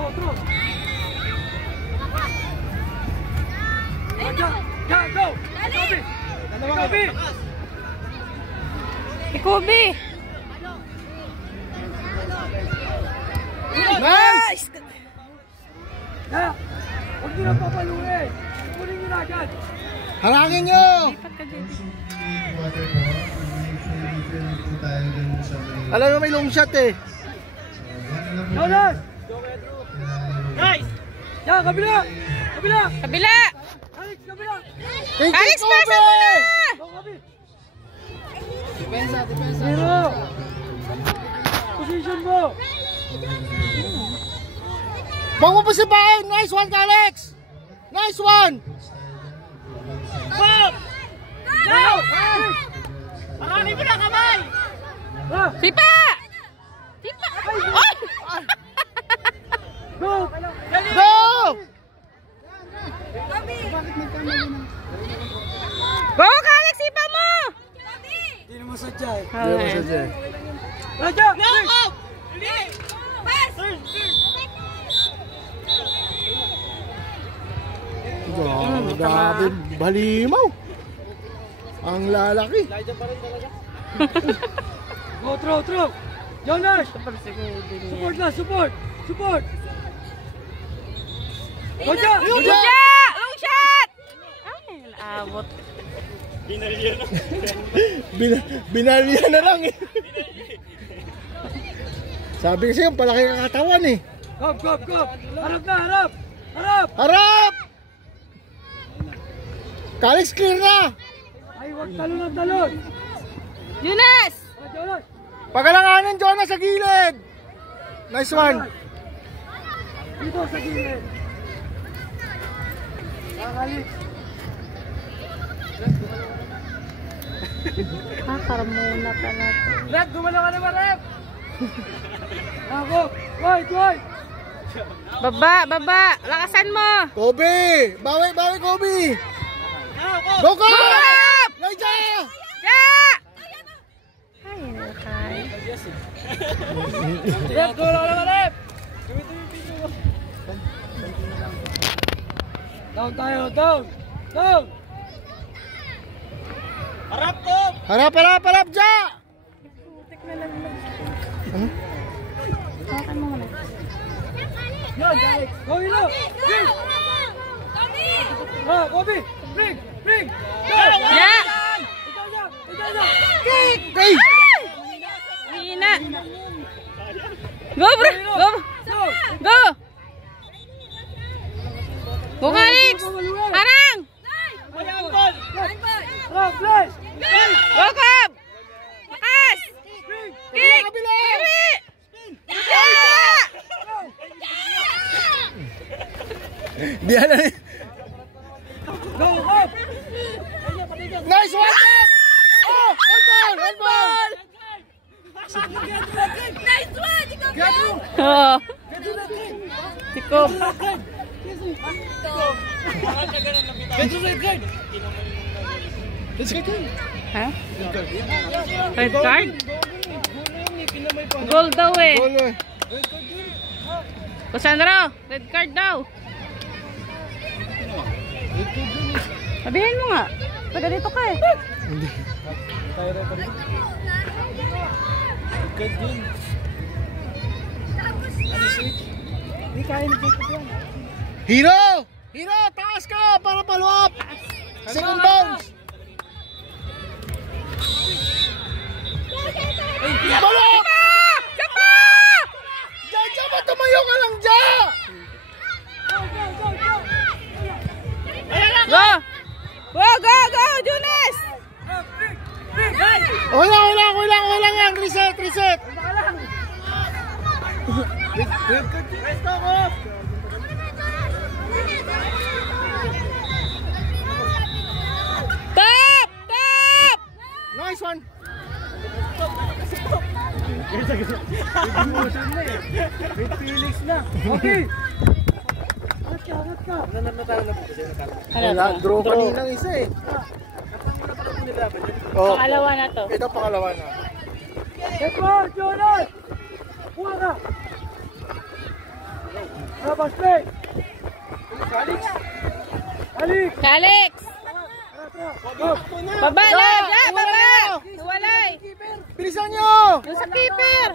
Go, throw. Go. Kobe. Kobe. Nice! Huwag nyo na papaluin. Kunin nyo na agad. Harangin nyo! Alam mo may long shot eh. Jonas! Nice! Yan, kabila! Kabila! Alex, kabila! Alex, pasa mo na! Go, Kobe! Depensa. Zero! Position mo! Huwag mo pa si Baon! Nice one, Alex! Nice one! Go! Marami mo na kamay! Sipa! Go! Go! Go ka, Alex! Sipa mo! Hindi naman sadya eh. Radya! No! Grabe, balimaw. Ang lalaki. Go, throw! Jonas! Support na, support! Go, Long shot! Ay, naabot. Binalya na lang eh. Sabi kasi yung palaki ang katawan eh. Go! Harap na, harap! Harap! Alex, clear na! Ay, huwag talon. Jonas! Jonas! Pagalanganan, Jonas, sa gilid! Nice one! Dito sa gilid. Alex. Karamuna ka na to. Rep, gumala ka naman, Rep! Ako! Wait! Baba! Lakasan mo! Kobe! Bawi, Kobe! Go, Kobe! Lydia! Yeah! Ay, nakay. Rep, gumala ka naman, Rep! Down tayo, down! Harap, Ja! Hawakan mo muna. Yan, Alex! Go, Hilo! Bring! Kobe! Bring! Go! Yeah! Ikaw na! Kick! Hey! Hina! Go, bro! Go! Go ka, Alex! Harang! Flash! Go, Cob! Lakas! Kick! Kabila! Kiri! Yeah! Di ano eh. Go, up! Nice one! Oh! On ball! Nice one! Ikaw ba? Oo. Si Cob. Ha? Red card? Goal daw eh. Goal eh. Kusandro, red card daw. Sabihin mo nga. Taga dito ka eh. Hindi. Hero! Taas ka para follow up! Second bounce! Follow up! Sapa! Ja, tumayo ka lang, Ja! Go, Jonas! Wala yan! Reset! Rest off! Tap! Nice one! With Felix na. Okay. Angat ka. Wala, draw kanina isa eh. Oh, Pangalawa na to. ito pangalawa na. Get one, Jonas! Buha ka! Pass play. Alex. Alex. Alex! Go. Baba na! Baba! Walay! Bilisan nyo! Yung sa keeper!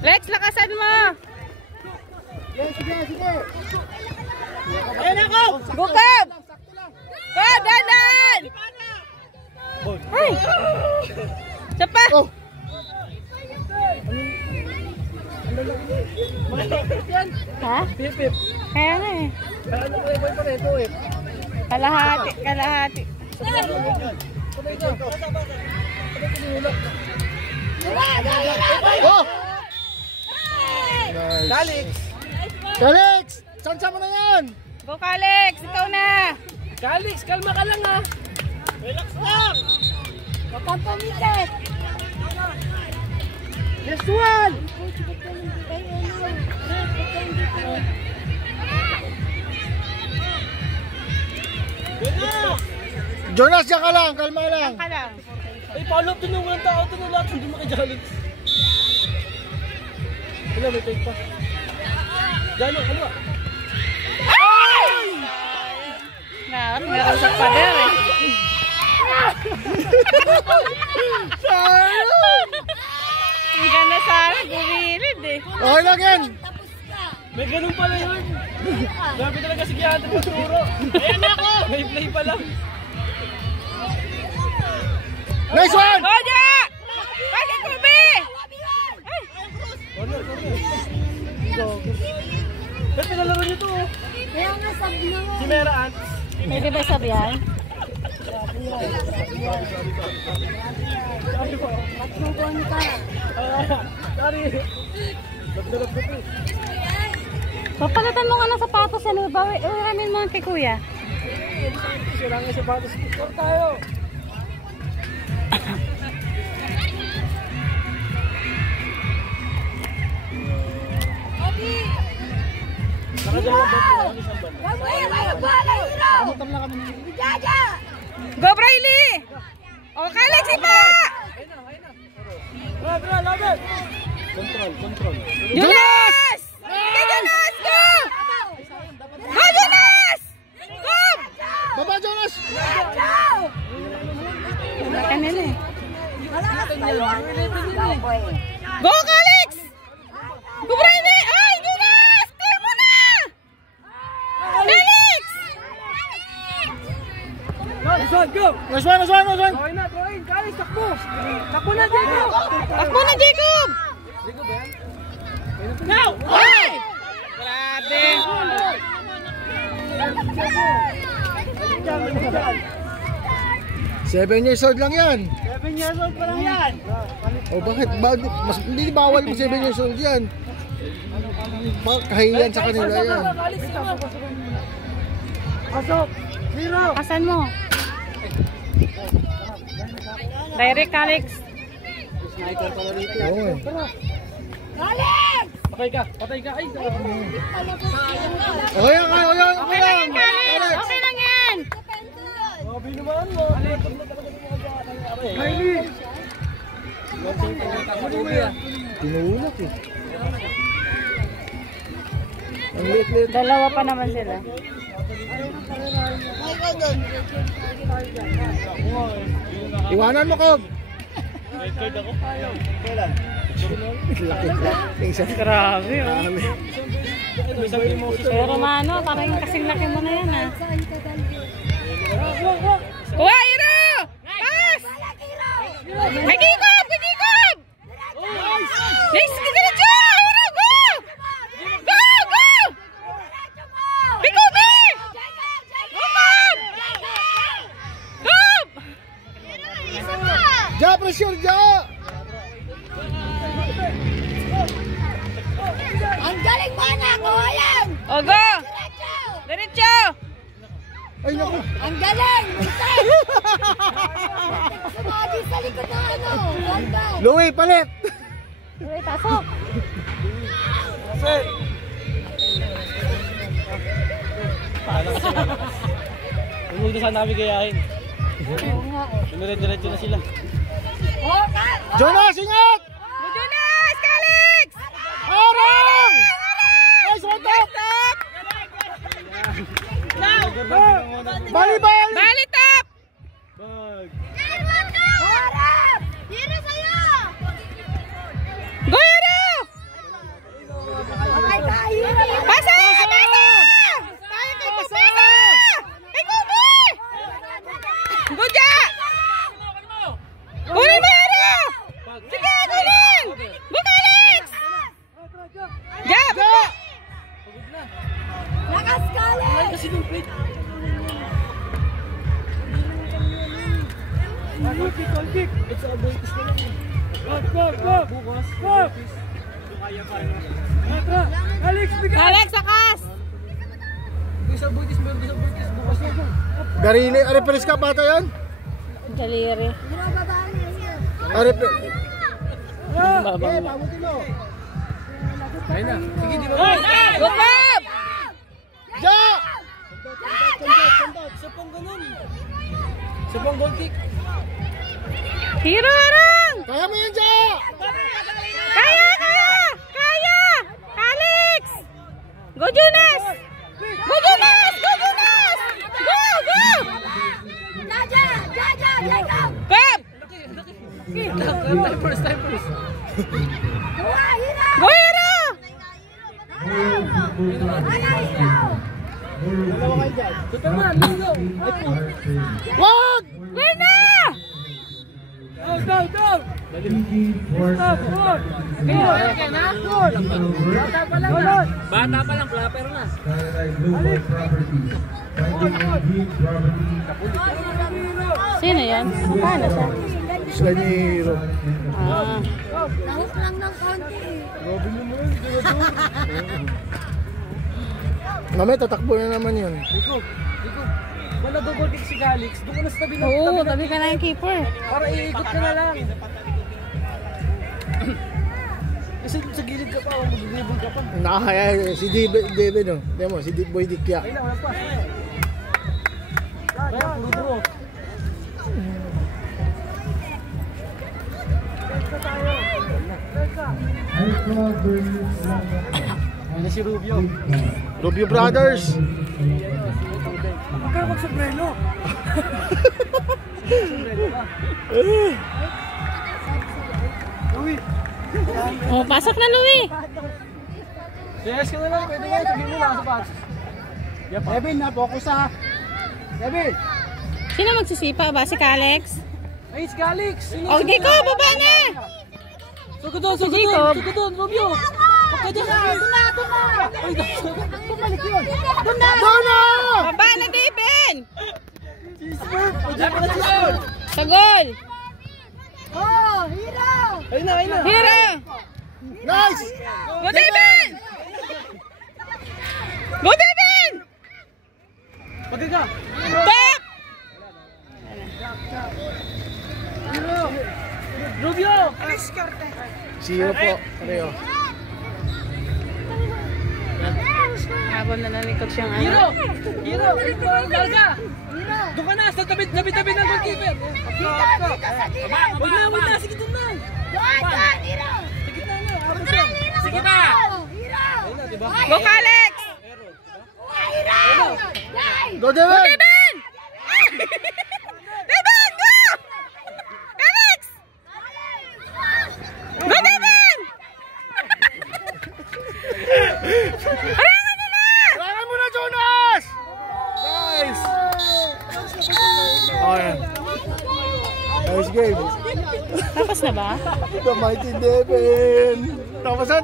Lex, lakasan mo! Sige. Ayan ako. Bukab! Go, danan! Ay! Sapa! Oh. Ha? Pip. Kaya nga eh. Ano ko pa ito eh. Kalahati. Oh! Alex. Alex! Sansa mo na yan! Go, Alex! Ikaw na! Alex, kalma ka lang ha. Relax lang. Papampamitit. Yes, one. Jonas, diyan ka lang. Kalma ka lang. Ka lang. Ay, follow up. Tunungan tao. Tunungan lahat. Hindi mo kay Alex. Wala, may take pa. Diyan, kalma. Meron sa pader eh. Ang ganda sana, gumilid eh. Okay lang yan. May ganun pala yun. Grabe talaga si Giantre magturo. Ayan ako. May play pa lang. Nice one! Boja! Bakit Kubi? Ba't pinalaro niyo to? Kaya nga sabi na nga. Si Mera Ants. Pwede ba sabihan? Matubon ka. Sorry. Labdalab ko po. Papalitan mo nga ng sapatos yan. Uranin mo kay kuya. Sila nga sapatos. Score tayo. Go, Briley! O, Alex, iba! Bra, laban! Control. Jonas! Sige, Jonas! Go! Go, Jonas! Go! Baba, Jonas! Wala ka nila eh. Go, Alex! Go, Briley! Ay, Jonas! Clear mo na! Alex! Nice one, go! Nice one! Throw in! Alex, takbo! Takbo na, Diego! Takbo na, Jacob! Diego ba yan? Now! Ay! Grabe! 7 years old lang yan. 7 years old pa lang yan! O bakit? Mas, hindi bawal mo 7 years old yan. Kahiyan sa kanila yan. Alex, pasok! Zero! Kasan mo? Direct, Alex. Sniper pala rito. Oo. Alex! Patay ka! Ay! Okay lang, Okay lang yan, Alex. Okay lang yan. Grabe naman mo! Kylie! Tinulak eh. Ang liit. Dalawa pa naman sila. Iwanan mo, Kob. Red card ako. Kailan? Laki. Grabe, oh. May sabi mo si Pero mano, parang kasing laki mo na yan, ha. Saan ka dali? Kuha, Iro! Pass! May Jacob! May Jacob! Next, diretso! Iro, go! Go! Go! Bikubi! Umab! Gob! Ja, pressure, Ja! Ang galing mo na ako, ayan! O, go! Diretso! Diretso! Ay, naku. Ang galing! Bitin! Sumagi sa likod na ano! Ganda! Louie, palit! Uy, pasok! Huwag na sana kami gayahin. Dumire-diretso na sila. Jonas, ingat! Jonas! Alex! Arang! Nice one, Buntis na lang. Go! Bukas. Go! Kaya pa. Alex, bigay! Alex, sakas! Isang buntis, meron isang buntis. Bukas na. Garile, are pares ka bata yan? Daliri. Are Babang. Ayun na. Sige, di ba? Go, Pep! Ja! Isa pang ganun. Isa pang goal kick. Hero, Arang! Kaya mo yan, Ja! Kaya! Kaya! Alex! Go, Jonas! Go, Jonas! Go, Jonas! Go! Jacob! Pep! Time first. Go, Hero! Wag! Win na! Go! Bata pa lang, pero na. Sino yan? Paano siya? Sila ni Hero. Ah. Nahuk lang ng konti. Mamaya tatakbo na naman yun. Iko. Kung nag-goal kick si Galix, doon ka na sa tabi ng Oo, tabi ka na yung keeper. para iikot ka na lang. Kasi sa gilid ka pa, mag-dribble ka pa. Nakakaya si David no. Demo mo, si Boy Dikya. Ayun na, wala pa. Kaya, puro draw. Ano si Rubio? Rubio Brothers. Huwag ka mag-sombrero. Uy! Oh, pasok na, Louie. Yes ka na lang, pwede nga, sabihin mo lang sa box. Kevin, na-focus ha. Kevin. Sino magsisipa ba? Si Alex? Ay, si Galix! Oh, Giko, baba na! Sugod doon, Rubio! Huwag ka dyan! Ay, bumalik yun! Dona! Baba na, David! Dapat na si Saul! Sa goal! Oh, hero! Ayun na! Hero! Nice! Go, David! Go, David! Pagka ka! Back! Rubio! Zero po. Pareho. Habang nanalikot siyang Hero! ano. Hero! Larga! Doon ka na! Sa tabi-tabi ng goalkeeper! Huwag na! Sige doon na! Doon, hero! Sige na! Abot yan! Sige na! Hero! Ayun na, diba? Go, Alex! Hero! Yay! Go, David! David! David, go! Alex! Go, David! Harangan nyo na! Kailangan mo na, Jonas! Nice! Okay. Nice game. Tapos na ba? The mighty Devin. Tapos na.